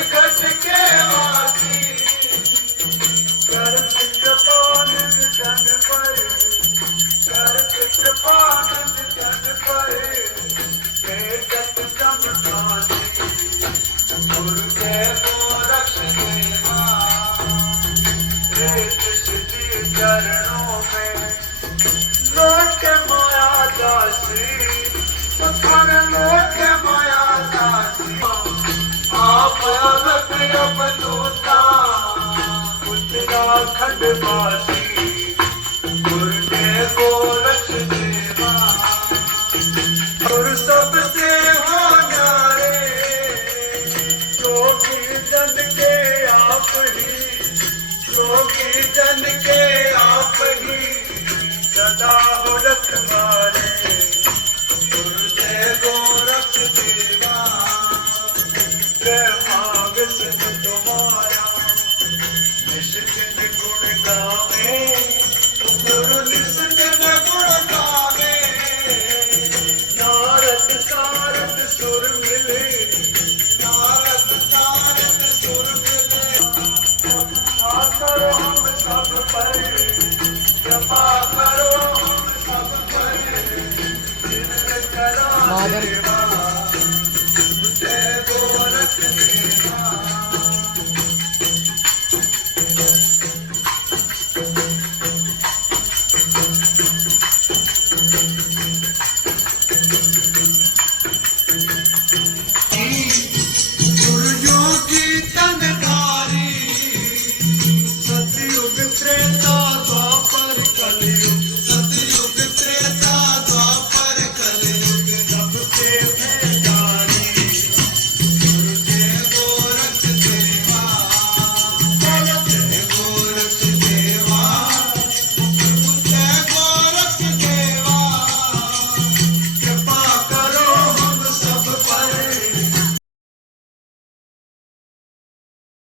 घट के वासी कर कृपानंद जन पर कर कृपानंद जन पर जगत समझाने गुरुदेव रक्ष देवा रे जी चरणों में लोक माया दासी सुखन लोक माया दासी आप अवत अपनोता उत्तराखंड वासी गुरुदेव रक्ष देवा और सबसे हो न्यारे जोगी जन के आप ही जोगी जन के आप ही सदा हो रखवारे गुरुदेव रक्ष देवा मांग सिंह तुम्हारा निष्ठिन गुण गावे गुरु निष्ठिन गुण गावे नारद सारद सुर मिले नारद सारद सुर मिले कृपा करो हम सब पर कृपा करो हम सब पर जिन करा